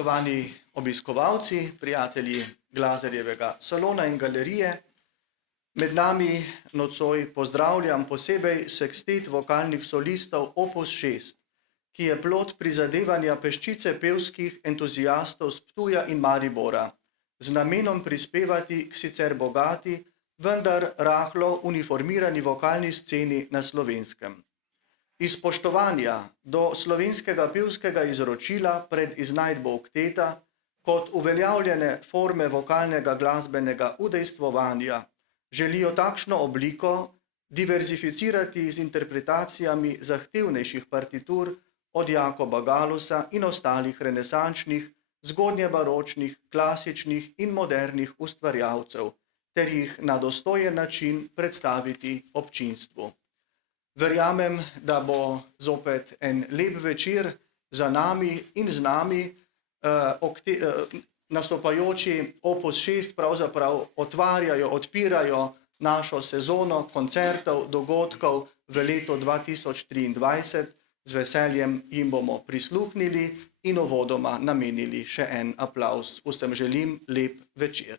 Spoštovani obiskovalci, prijatelji Glazerjevega salona in galerije, med nami nocoj pozdravljam posebej sekstet vokalnih solistov Opus 6, ki je plod prizadevanja peščice pevskih entuziastov s Ptuja in Maribora, z namenom prispevati k sicer bogati, vendar rahlo uniformirani vokalni sceni na Slovenskem. Iz spoštovanja do slovenskega pevskega izročila pred iznajdbo okteta kot uveljavljene forme vokalnega glasbenega udejstvovanja želijo takšno obliko diverzificirati z interpretacijami zahtevnejših partitur od Jakoba Galusa in ostalih renesančnih, zgodnjebaročnih, klasičnih in modernih ustvarjalcev ter jih na dostojen način predstaviti občinstvu. Verjamem, da bo zopet en lep večer za nami in z nami. Nastopajoči Opus 6 pravzaprav odpirajo našo sezono koncertov, dogodkov v letu 2023. Z veseljem jim bomo prisluhnili in uvodoma namenili še en aplavz. Vsem želim lep večer.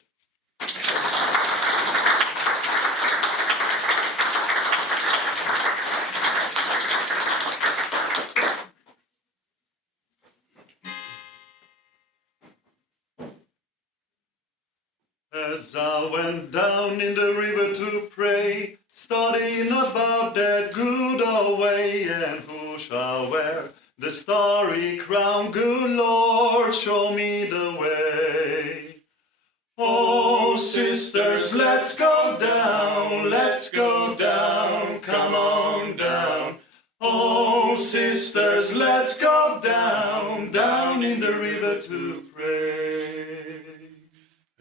As I went down in the river to pray, studying about that good old way, and who shall wear the starry crown? Good Lord, show me the way. Oh, sisters, let's go down, come on down. Oh, sisters, let's go down in the river to pray.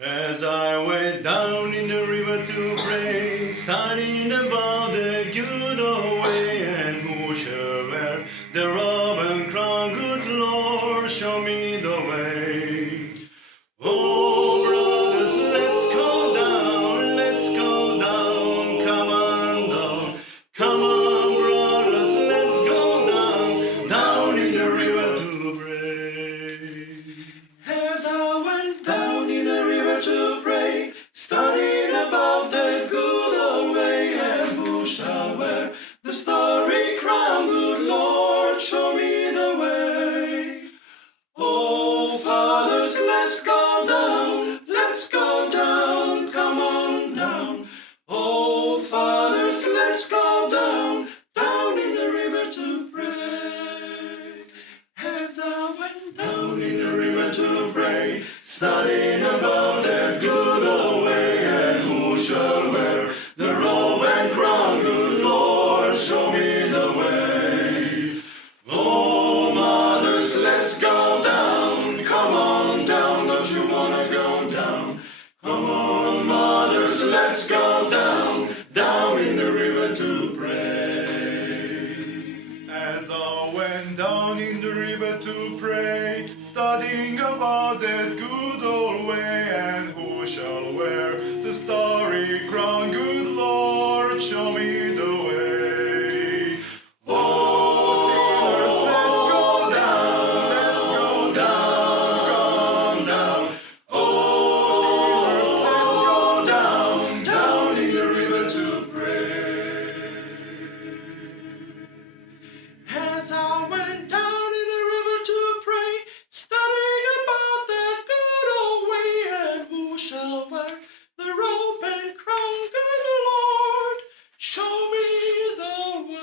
As I went down in the river to pray, studying about the good old way, and who shall wear the robe and crown? Good Lord, show me the way. Oh, brothers, let's go down, come on down. Come on, brothers, let's go down in the river to pray. As I went down in the river to pray, studying about that good old way, and who shall wear the starry crown? Good Lord, show me the way. Oh, fathers, let's go down, come on down. Oh, fathers, let's go down in the river to pray. As I went down in the river to pray, studying about that good old way, and who shall wear the robe and crown? Good Lord, show me the way. Oh, mothers, let's go down, come on down, don't you wanna go down? Come on, mothers, let's go down in the river to pray. As I went down in the river to pray, studying about that good old way, and who shall wear the starry crown? Good Lord, show me the way. Oh, sinners, let's go down, come down. Oh, sinners, let's go down in the river to pray. As I went down in the river to pray, studying about that good old way, and who shall wear the robe and crown? Good Lord, show me the way.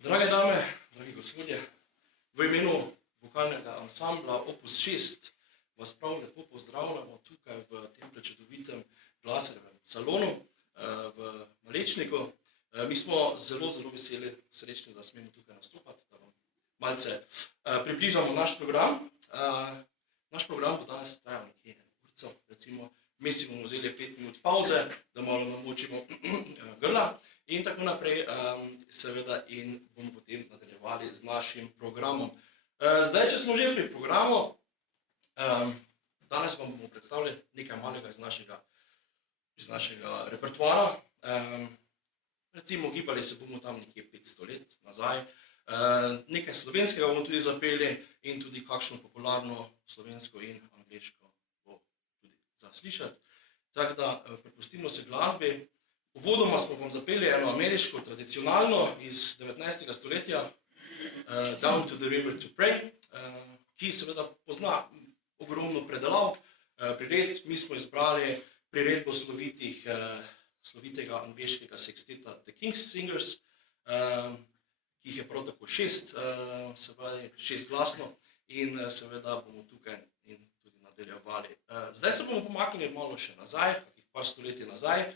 Drage dame, dragi gospodje, v imenu vokalnega ansambla Opus 6 vas prav lepo pozdravljamo tukaj v tem prečudovitem Glazerjevem salonu v Malečniku. Mi smo zelo veseli, srečni, da smemo tukaj nastopati, da vam malce približamo naš program. Naš program bo danes trajal nekje eno urco, recimo mi si bomo vzeli 5 minut pauze, da malo namočimo grla in tako naprej, seveda, in bomo potem nadaljevali z našim programom. Zdaj, če smo že pri programu, danes vam bomo predstavili nekaj malega iz našega repertoara. Recimo, gibali se bomo tam nekje 500 let nazaj. Nekaj slovenskega bomo tudi zapeli in tudi kakšno popularno slovensko in angleško bo tudi za slišati. Tako da prepustimo se glasbi. Uvodoma smo vam zapeli eno ameriško, tradicionalno iz 19. stoletja, Down to the River to Pray, ki seveda pozna ogromno predelav, prired. Mi smo izbrali priredbo slovitega angleškega seksteta The King's Singers, ki jih je prav tako 6, seveda 6 glasno, in seveda bomo tukaj in tudi nadaljevali. Zdaj se bomo pomaknili malo še nazaj, kakih par stoletij nazaj,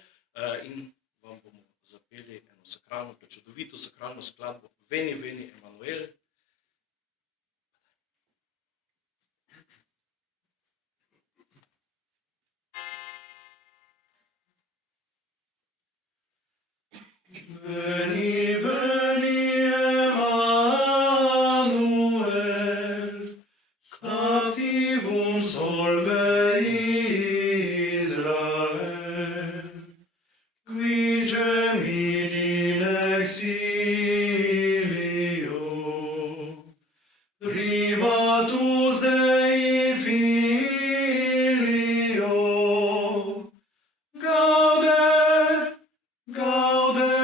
in vam bomo zapeli eno sakralno, prečudovito sakralno skladbo Veni, veni, Emanuel. Veni, veni, Emanuel, sanctivum solve Israel, qui gemit in exilio, privatus Dei filio, gaude, gaude,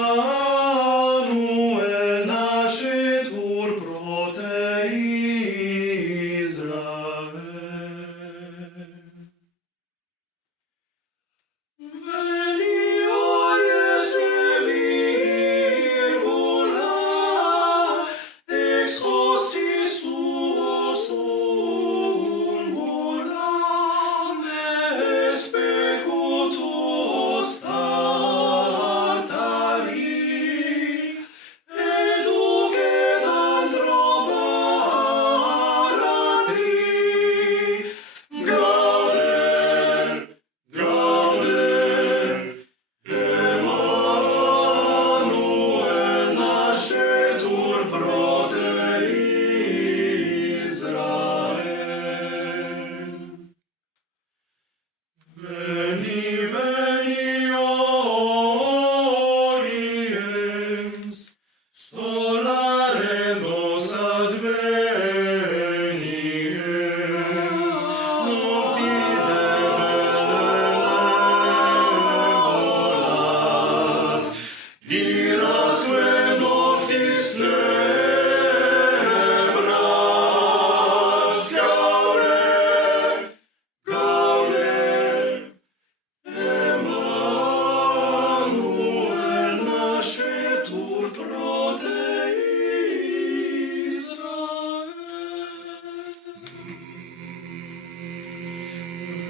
Emanuel nascetur pro te Israel. Veni, oies virgula, ex hostis tuos ungula, especutus tartari, educet antroparatri, gauder, gauder, Emanuel nascetur pro te Israel. Veni, veni, audiens, solares nos adveniens, noctis benevolas, irasque noctis nebras, gaude, gaude, Emanuel nascetur pro te Israel.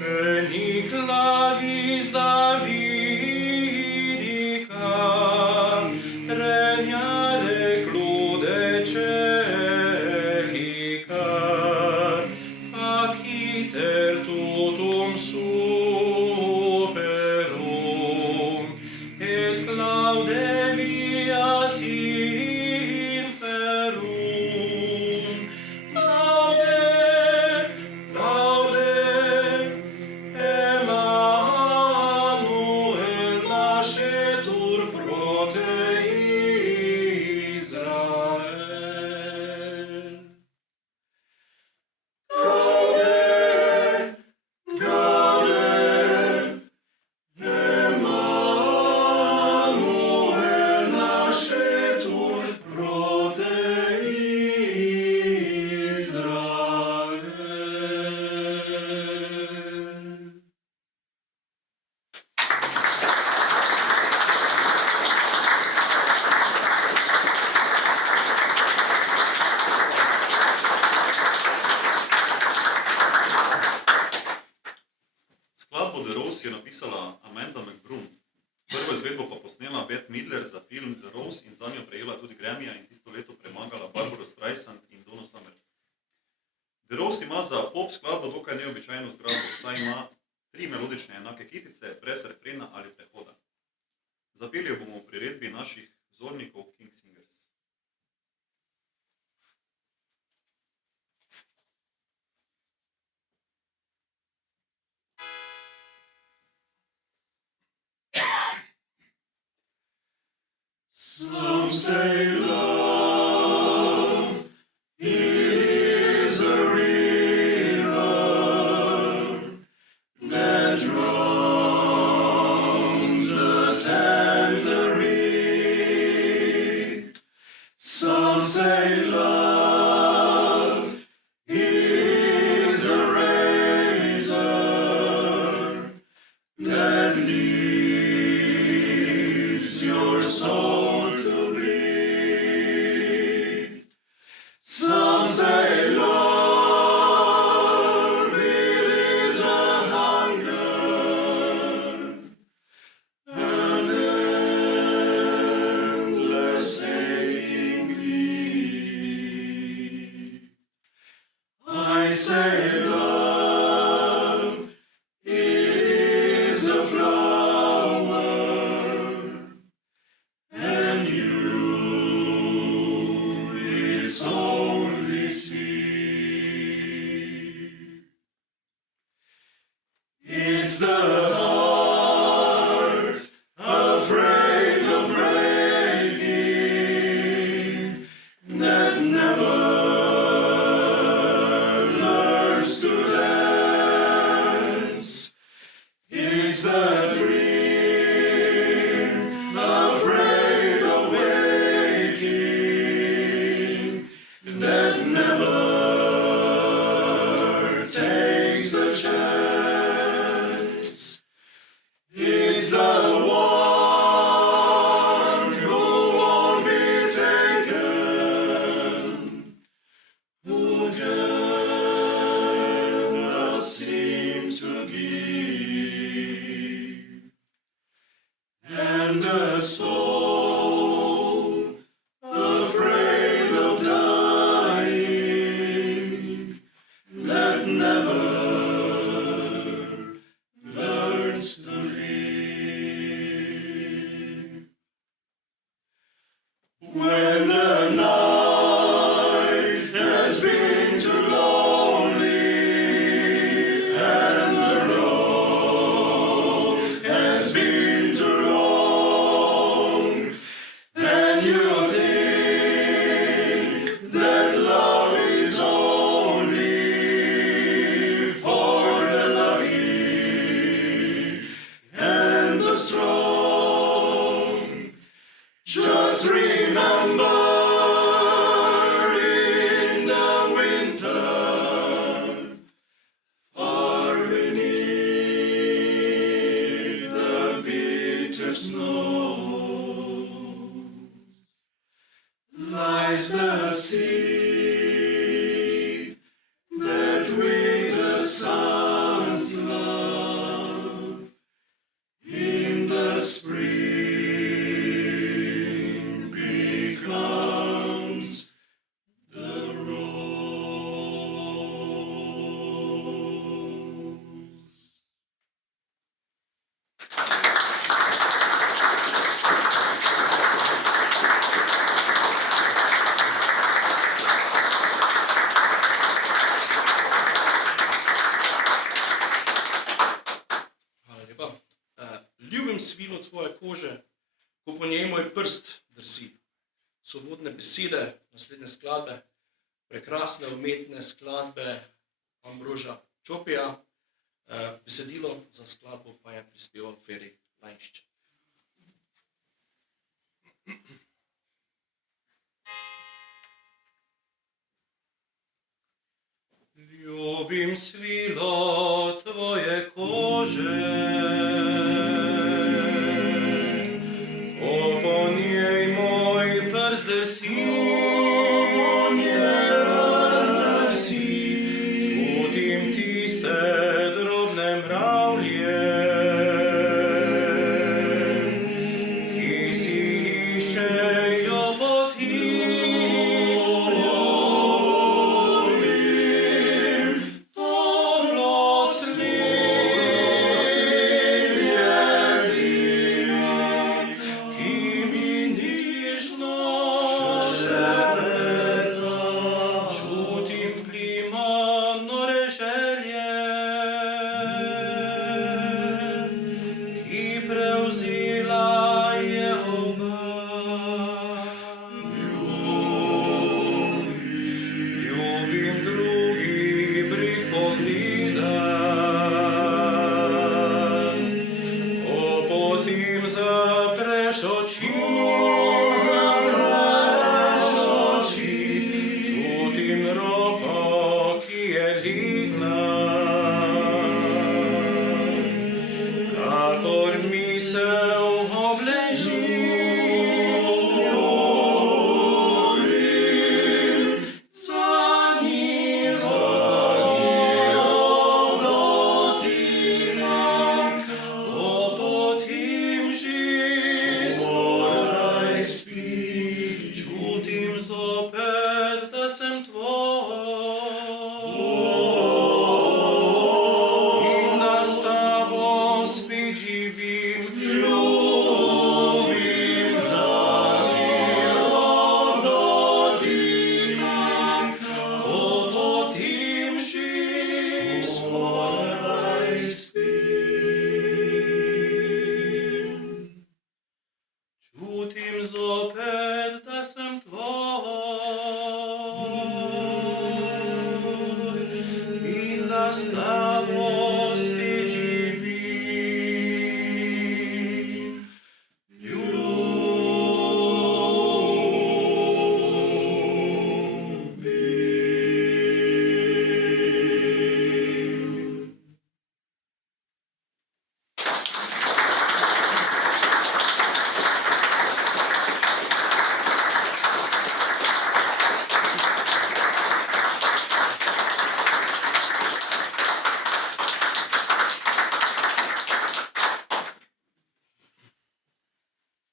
Veni, clavis Davidica, regnare clude celica, faciter tutum superum, et claude vias inferum. Gaude, gaude, Emanuel nascetur pro te Israel. Gaude, gaude, Emanuel nascetur pro te Israel. Skladbo The Rose je napisala Amanda McBroom. Prvo izvedbo pa posnela Bette Midler za film The Rose in zanjo prejela tudi Grammyja in tisto leto premagala Barbara Streisand in Donna Summer. The Rose ima za pop skladbo dokaj neobičajno zgradbo, saj ima 3 melodične enake kitice, brez refrena ali prehoda. Zapeli jo bomo v priredbi naših vzornikov King Singers. Some say love, it is a river that drowns the tender reed. Some say love, it is a razor that leaves your soul to bleed. Some say love, it is a hunger, an endless aching need. I say love, it is a flower, and you, its only seed. It's the heart afraid of breaking that never learns to dance. It's the dream afraid of waking that never takes a chance. It's the one who won't be taken, who cannot seem to give. And the soul afraid of dying that never learns to live. When the night has been too lonely and the road has been too long, and you think that love is only for the lucky and the strong, just remember in the winter, far beneath the bitter snows, lies the seed that with the sun's love in the spring becomes the rose. Hvala lepa. Ljubim svilo tvoje kože, ko po njej moj prst drsi. Svobodne besede, naslednje skladbe, prekrasne umetne skladbe Ambroža Čopija. Besedilo za skladbo pa je prispeval Feri Lajnšček. Ljubim svilo tvoje kože, ko po njej moj prst drsi. Čutim tiste drobne mravlje, ki si iščejo poti. slavo spet živi.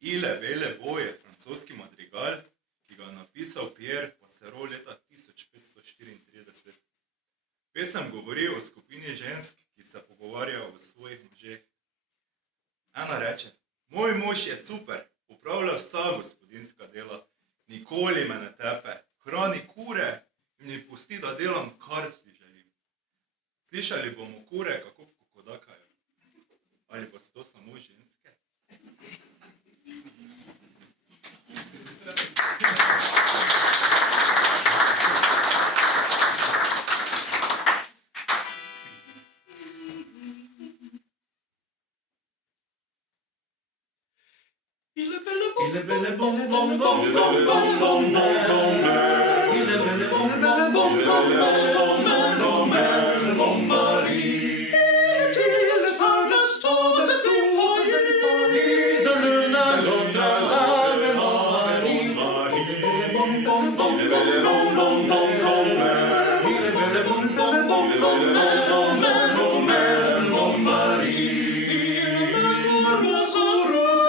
Ile vele bo je francoski madrigal, ki ga je napisal Pierre Passereau leta 1534. Pesem govori o skupini žensk, ki se pogovarjajo o svojih možeh. Ena reče: moj mož je super, opravlja vsa gospodinjska dela, nikoli me ne tepe, hrani kure in mi pusti, da delam, kar si želim. Slišali bomo kure, kako kokodakajo. Ali pa so to samo ženske? Il est belle bom bom bom bom bom bom mère. Il est belle bom bom bom bom bom bom mère, mon mari. Il est pas le stop de son pays. Seul n'a l'autre âme, mon mari. Il est belle bom bom bom bom bom bom bom mère. Il est belle bom bom bom bom bom mère, mon mari. Il m'amour son rose.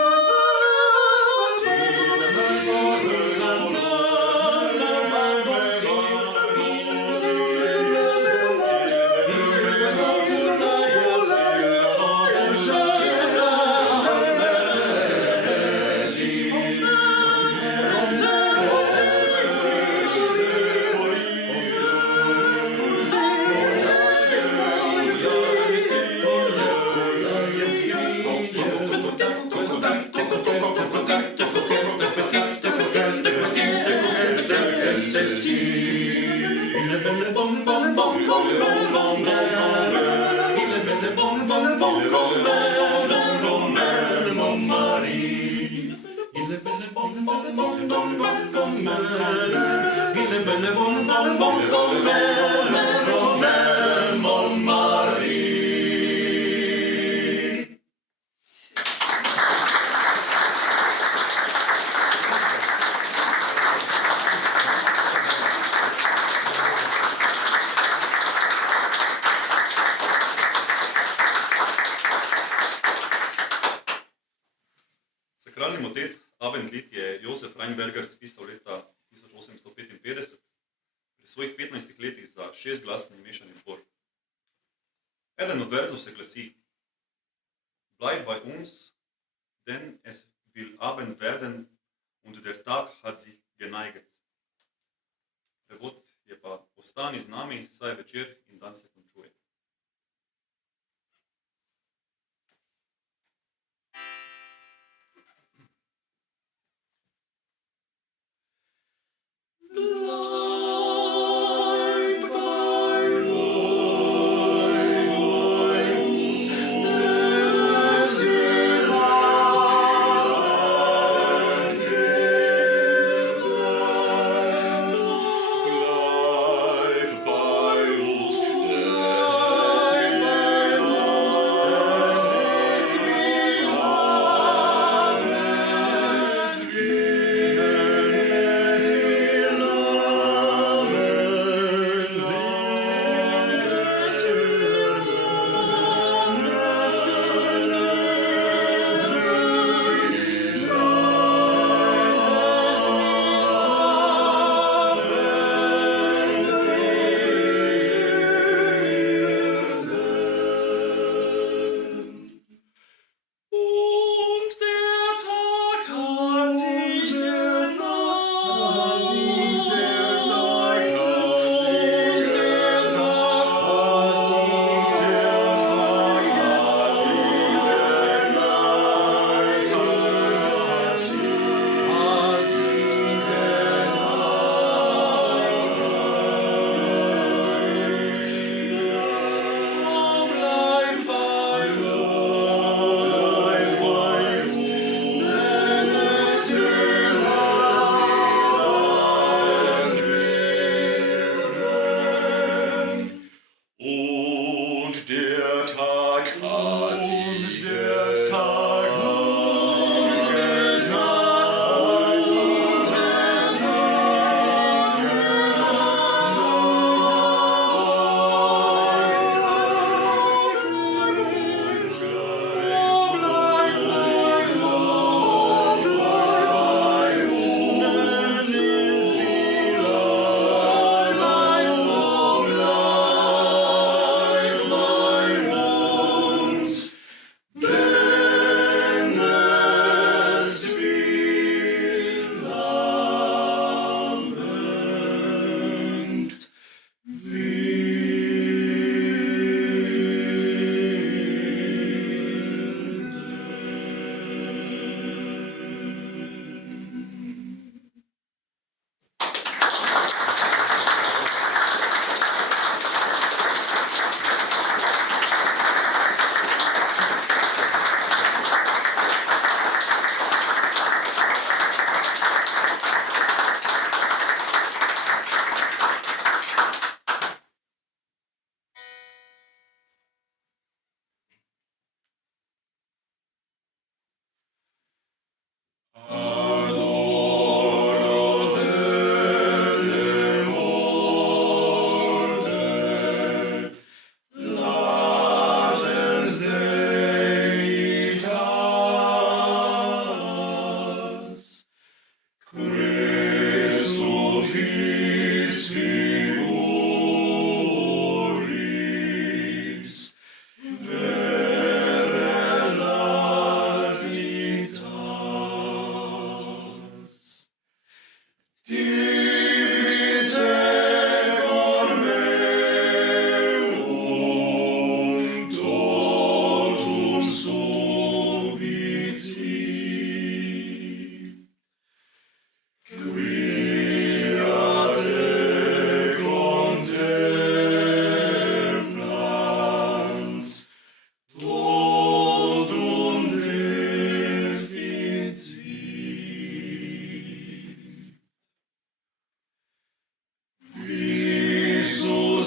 Il est belle bom bom bom bom bom mère. Il est belle bom bom bom bom bom mère, mon mari. Il est belle bom bom bom bom bom mère. Il est belle bom bom bom bom mère, mon mari. Sakralni motet Abendlied je Josef Reinberger spisal leta 1855 pri svojih 15 letih za 6-glasni mešani zbor. Eden od verzov se glasi: Bleib bei uns, denn es will Abend werden und der Tag hat sich geneiget. Prevod je pa: ostani z nami, saj je večer in dan se končuje. Bleib bei uns, das will Abend werden. Bleib bei uns, Und der Tag und der Tag und der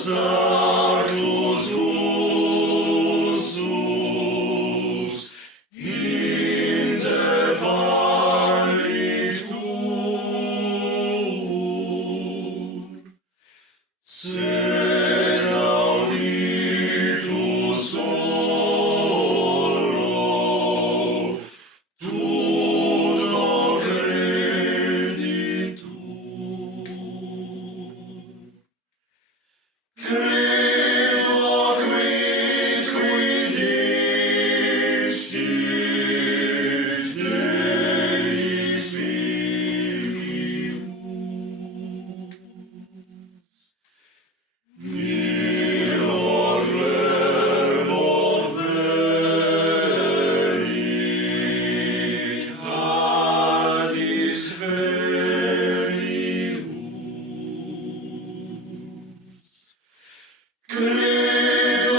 Sanctus Justus in te valictur, sed auditus solo, tudo creditur. Credo quid dixit Dei filius. Minor verbo veritatis verius. Credo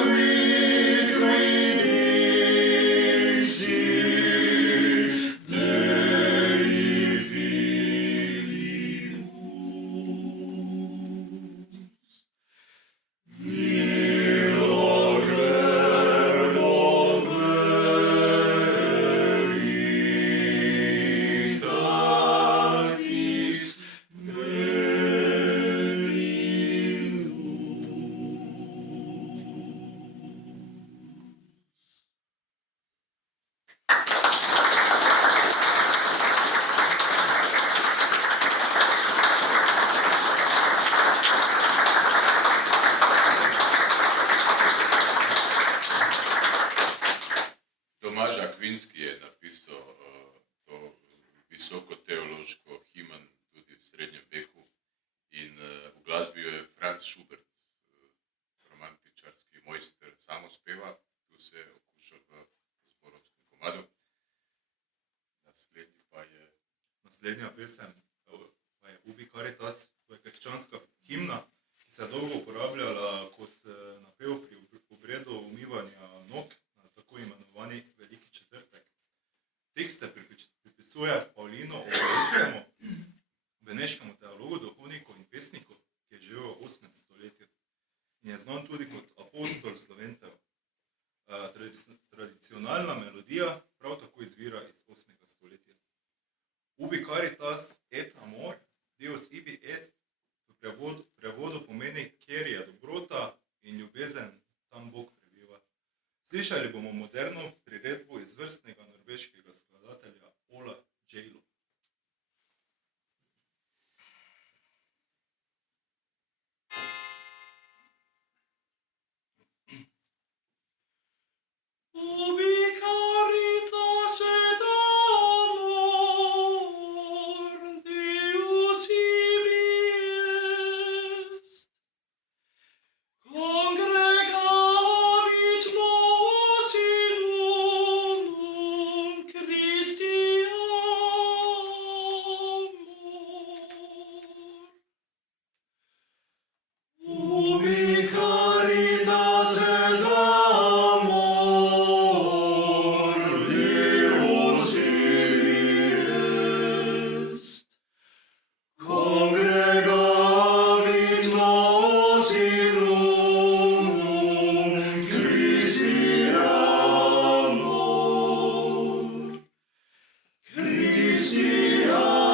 quid dixit Dei filius. Minor verbo veritatis verius. Tomaž Akvinski je napisal to visoko teološko himen tudi v srednjem veku in v glasbi jo je Franz Schubert, romantičarski mojster samospeva, tu se je okušal v zborovskem komadu. Naslednji pa je Naslednja pesem pa je Ubi Caritas, to je krščanska himna, ki se je dolgo uporabljala kot napev pri obredu umivanja nog na tako imenovani Veliki četrtek. Tekst se pripisuje Pavlinu Obrejskemu, beneškemu teologu, duhovniku in pesniku, ki je živel v 8. stoletju in je znan tudi kot apostol Slovencev. Tradicionalna melodija prav tako izvira iz 8. stoletja. Ubi caritas et amor, Deus ibi est, v prevodu pomeni, kjer je dobrota in ljubezen, tam Bog prebiva. Slišali bomo moderno priredbo izvrstnega norveškega skladatelja Ola Djelo. Ubi caritas et amor, Deus ibi est. Congregavit nos in unum Christi amor. Ubi caritas et amor, Deus ibi est. Congregavit nos in unum Christi amor. Christi amor.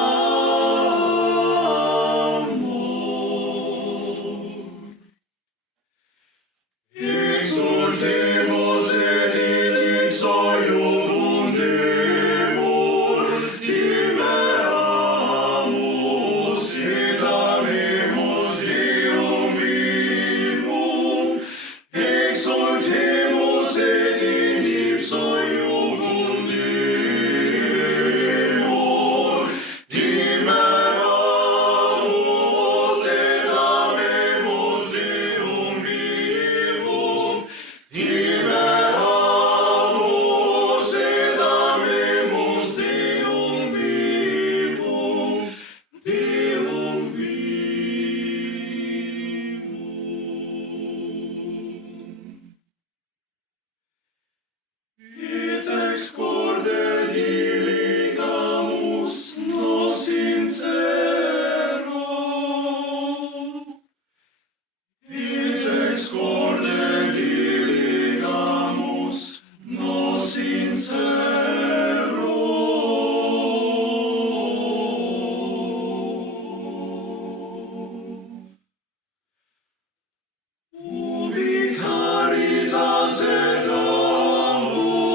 Exultemus et in ipso iubundemur, time amus et amemus Deum vivum. Exultemus et in ipso iubundemur, time amus et amemus Deum vivum. Time amus et amemus Deum vivum, Deum vivum. Et ex corde diligamus nos sincero, et ex corde diligamus nos sincero. Ubi caritas et amor,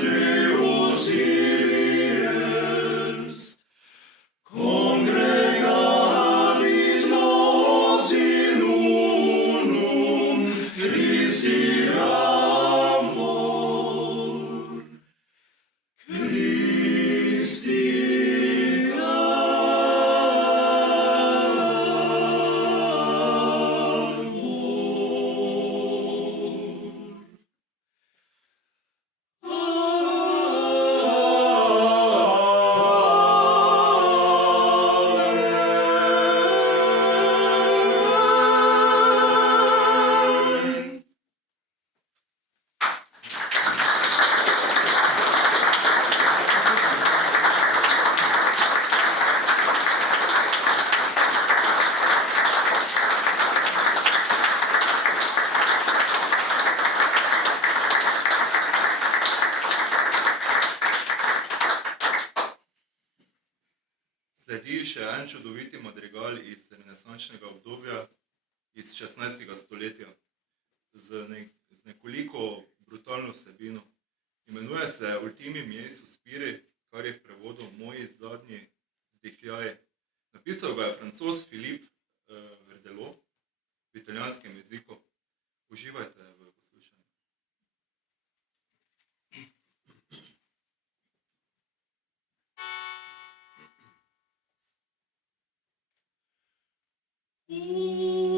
Deus ibi est. Congregavit nos in unum Christi amor. Christi Amen. Sledi še en čudoviti madrigal iz renesančnega obdobja, iz 16. stoletja, z nekoliko brutalno vsebino. Imenuje se Ultimi miei suspiri, kar je v prevodu Moji zadnji vzdihljaji. Napisal ga je Francoz Philippe Verdelot v italijanskem jeziku. Uživajte v poslušanju. Amen.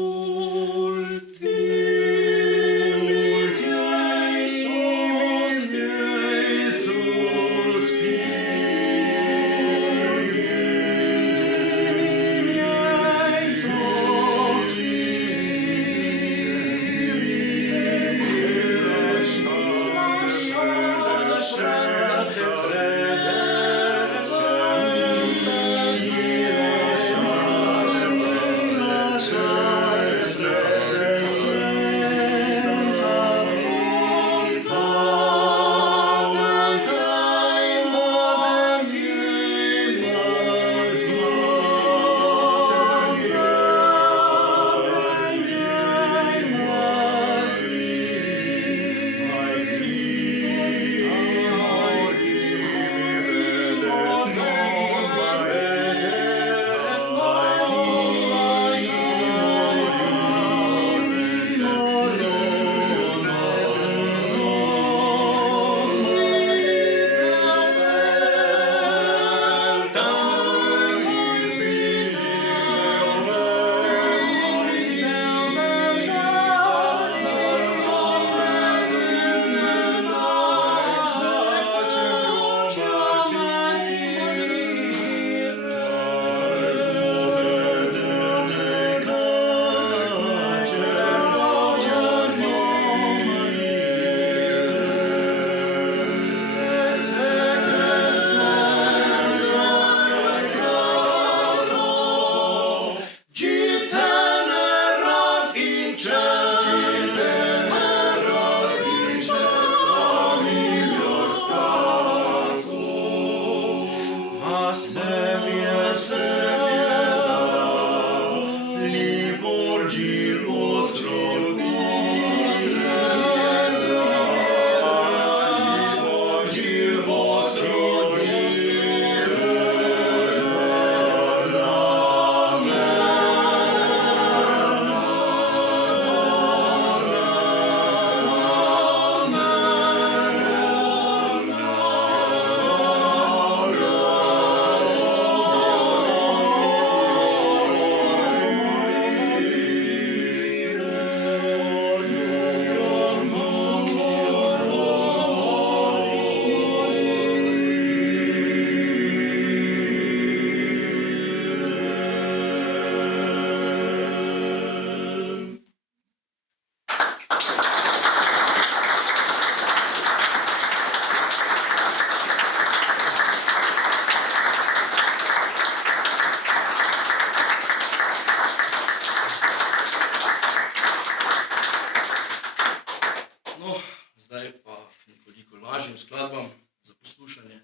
No, zdaj pa nekoliko lažjim skladbam za poslušanje.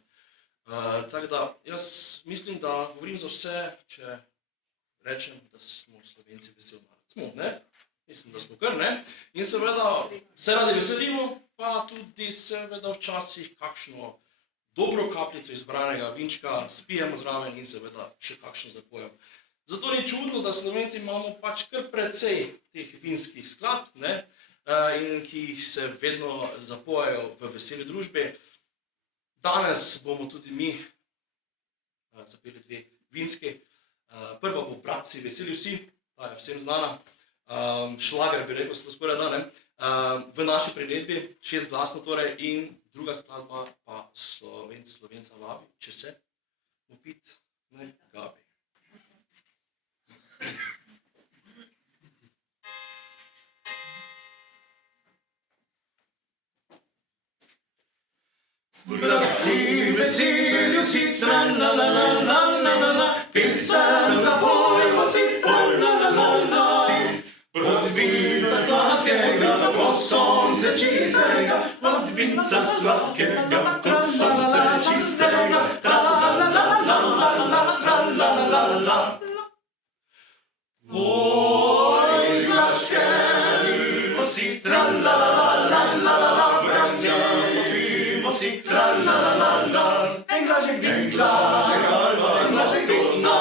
Tako da, jaz mislim, da govorim za vse, če rečem, da smo Slovenci vesel narod. Smo, ne? Mislim, da smo kar, ne? In seveda se radi veselimo, pa tudi seveda včasih kakšno dobro kapljico izbranega vinčka spijemo zraven in seveda še kakšno zapojemo. Zato ni čudno, da Slovenci imamo pač kar precej teh vinskih skladb, ne? In ki jih se vedno zapojajo v veseli družbi. Danes bomo tudi mi zapeli dve vinski. Prva bo Bratci veseli vsi, ta je vsem znana. Šlager bi rekel skoraj da, ne? V naši priredbi, 6-glasno torej, in druga skladba pa Slovenca vabi, če se upit ne gabi. Bratci veseli vsi, tra-la-la-la-la-la-la, pesem zapojmo si, tra-la-la-la-la. Od vinca sladkega, ko sonce čistega, od vinca sladkega, ko sonce čistega, tra-la-la-la-la-la-la, tra-la-la-la-la. Oj, glaškevimo si, tra-la-la-la-la-la-la, bratci, si, tra-la-la-la-la. En glažek vinca, en glažek vinca,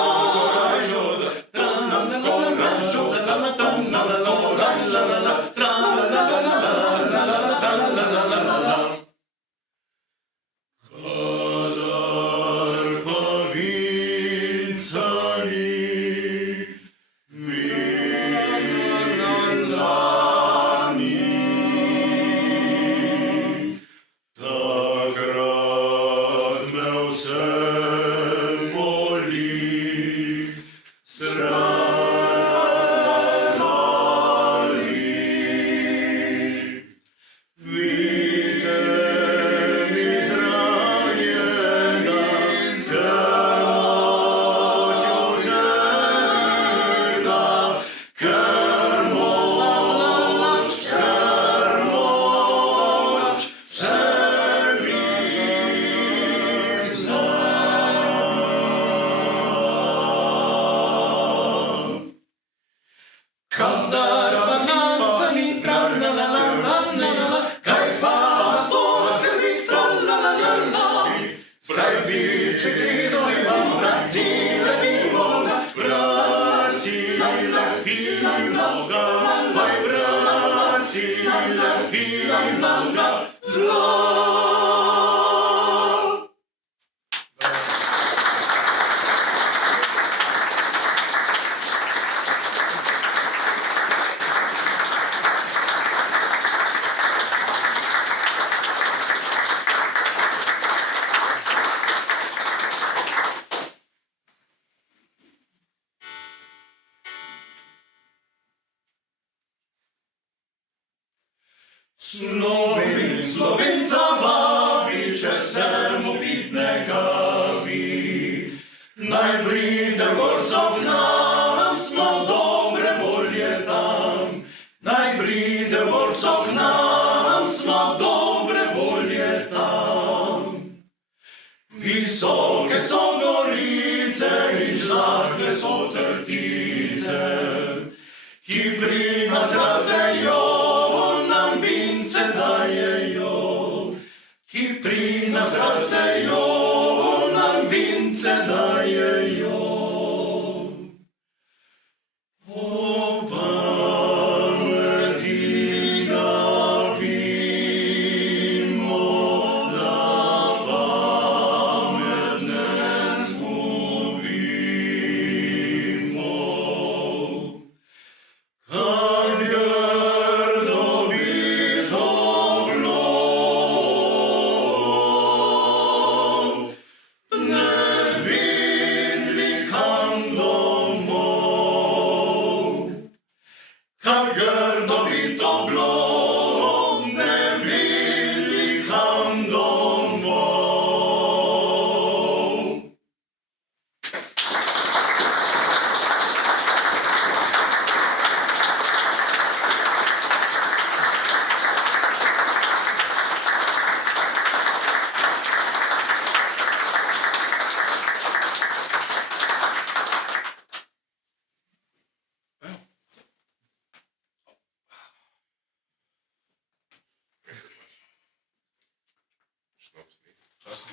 Slovenca vabi, če se mu pit ne gabi. Naj pride gorco k nam, smo dobre volje tam. Naj pride gorco k nam, smo dobre volje tam. Visoke so gorice in žlahne so trtice, ki pri nas rastejo, vince dajejo, ki pri nas rastejo, nam vince dajejo. O pameti gabimo, da pamet ne zgubimo.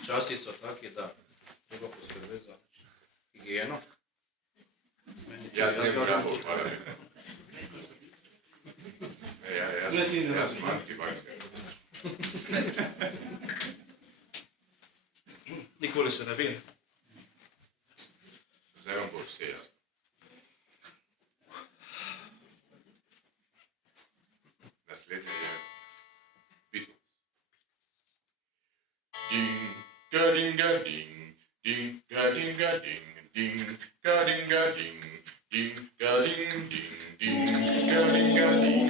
Časi so taki, da treba poskrbeti za higieno. Jaz ne moramo, hvala lepa. Jaz sem antivakser. Nikoli se ne ve. Zdaj vam bo vse jasno. Naslednje je Beatles. Ding-ga-ding-ga-ding, ding-ga-ding-ga-ding, ding-ga-ding-ga-ding, ding-ga-ding-ding, ding-ga-ding-ga-ding,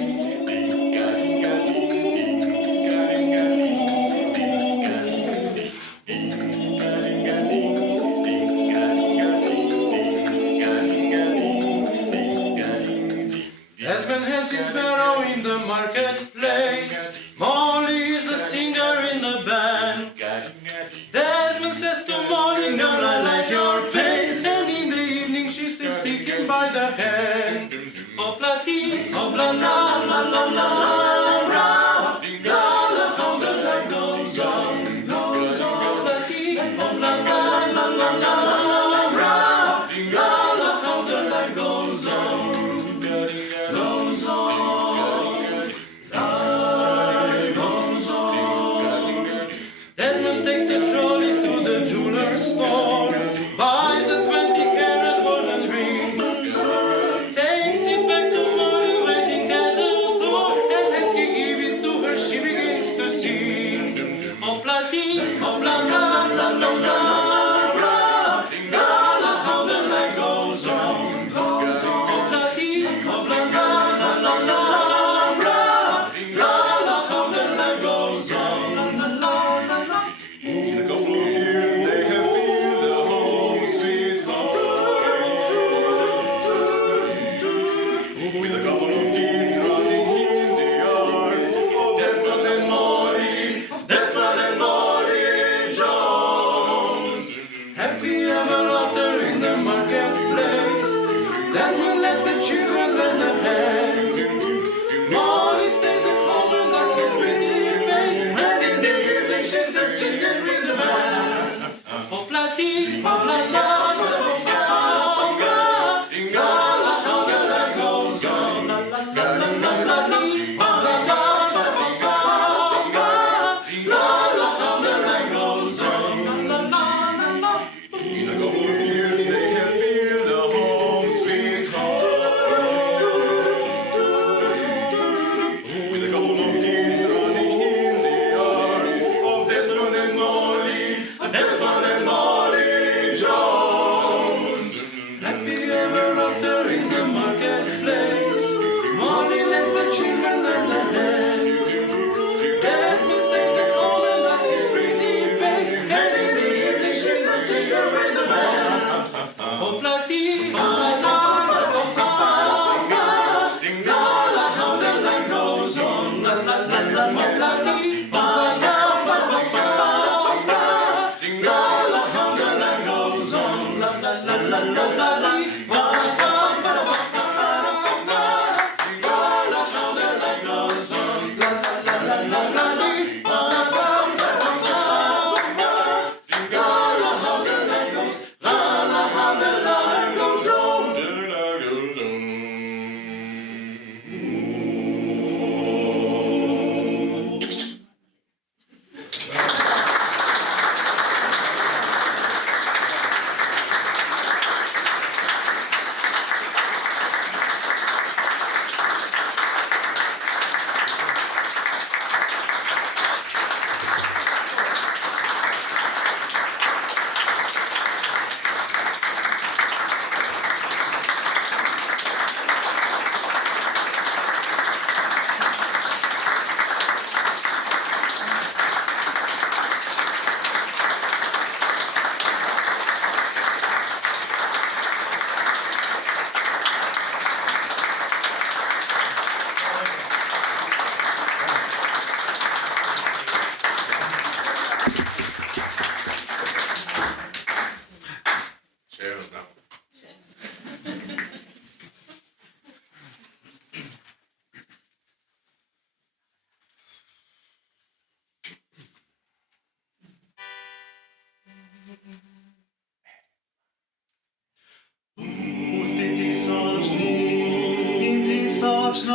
Desmond has his barrow in the marketplace. Molly is the singer in the band. Desmond says to Molly, girl, I like your face. And in the evening she sits taken by the hand. Hopla dee, hopla la la la la la. La la, how the life goes on, goes on. Hopla dee, hopla la la la la la. La la, how the life goes on. Goes on, life goes on. Desmond takes a trolley to the jeweler's store, buys a 20-carat golden ring, takes it back to Molly waiting at the door, and asks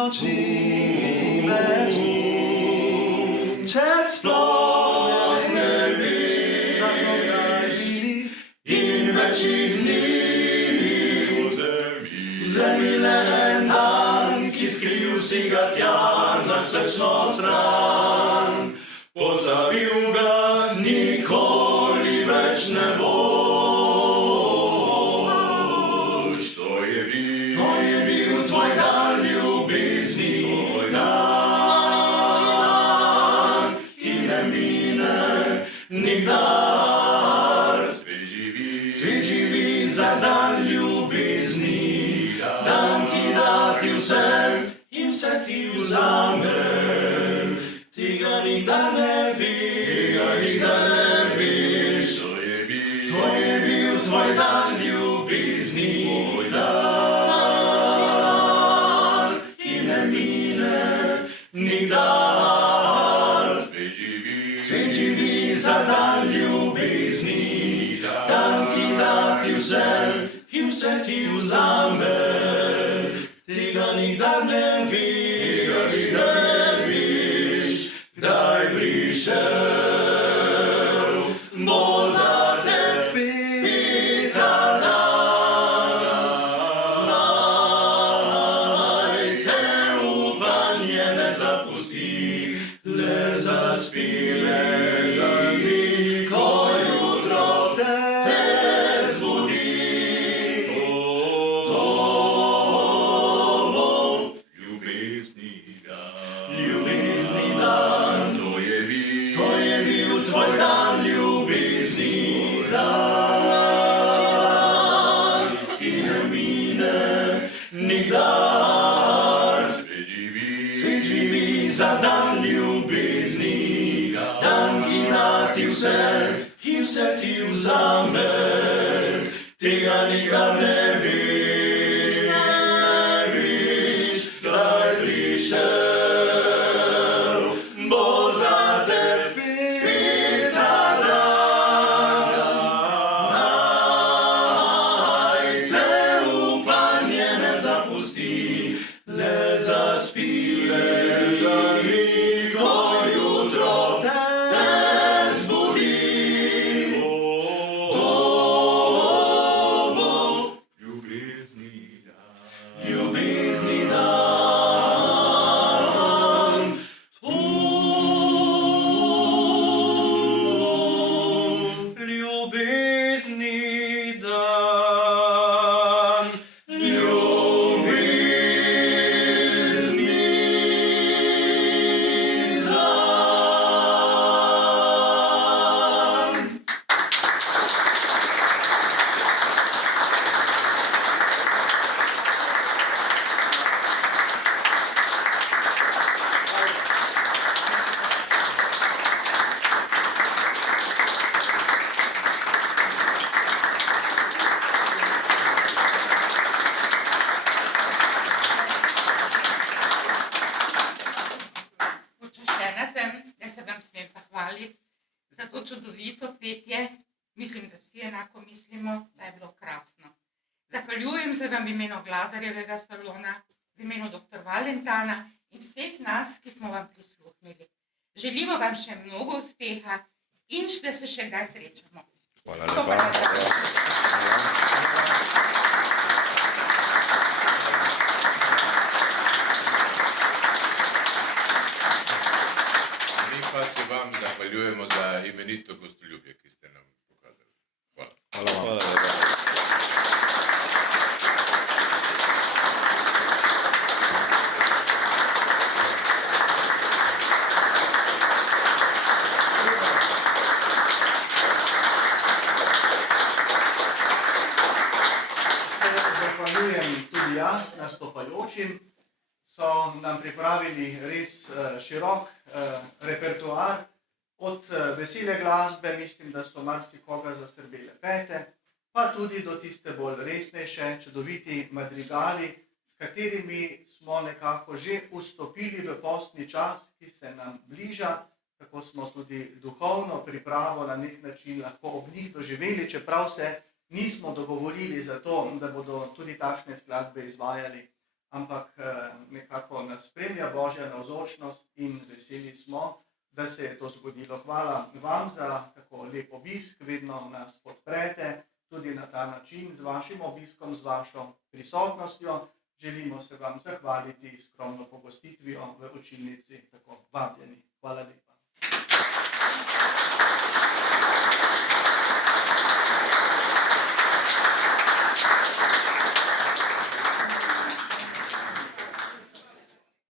noči več, če sploh ne veš, da so kdaj bili in več jih ni. Vzemi le en dan, ki skril si ga tja na srčno stran. Pozabil ga nikoli več ne boš. To je bil tvoj dan ljubezni, tvoj dan, ki ne mine nikdar. Svet živi za dan ljubezni, dan, ki da ti vse in vse ti vzame. Tega nikdar ne veš, to je bil tvoj dan ljubezni, tvoj dan, ki ne mine nikdar. Svet živi za dan ljubezni, dan, ki da ti vse in vse ti vzame. Tega nikdar ne veš, kdaj prišel bo zate spet ta dan. Naj te upanje ne zapusti, le zaspi, ko jutro te zbudi. To bo ljubezni dan, to je bil tvoj dan ljubezni, dan, ki ne mine nikdar. Svet živi za dan ljubezni, dan, ki da ti vse in vse ti vzame. Tega nikdar ne veš, kdaj prišel bo zate spet ta dan. Naj te upanje ne zapusti, le zaspi, ko jutro te zbudi. To bo ljubezni dan. Ljubezni dan, ljubezni dan. Počaščena sem, da se vam smem zahvaliti za to čudovito petje. Mislim, da vsi enako mislimo, da je bilo krasno. Zahvaljujem se vam v imenu Glazarjevega salona, v imenu dr. Valentana in vseh nas, ki smo vam prisluhnili. Želimo vam še mnogo uspeha in da se še kdaj srečamo. Hvala Dober lepa. dan. Mi pa se vam zahvaljujemo za imenito gostoljubje, ki ste nam pokazali. Hvala. Hvala lepa. Se zahvaljujem tudi jaz nastopajočim. So nam pripravili res širok repertoar. Od vesele glasbe, mislim, da so marsikoga zasrbele pete, pa tudi do tiste bolj resnejše, čudoviti madrigali, s katerimi smo nekako že vstopili v postni čas, ki se nam bliža, tako smo tudi duhovno pripravo na nek način lahko ob njih doživeli, čeprav se nismo dogovorili za to, da bodo tudi takšne skladbe izvajali ampak nekako nas spremlja Božja navzočnost in veseli smo, da se je to zgodilo. Hvala vam za tako lep obisk, vedno nas podprete tudi na ta način, z vašim obiskom, z vašo prisotnostjo. Želimo se vam zahvaliti s skromno pogostitvijo v učilnici, tako vabljeni. Hvala lepa.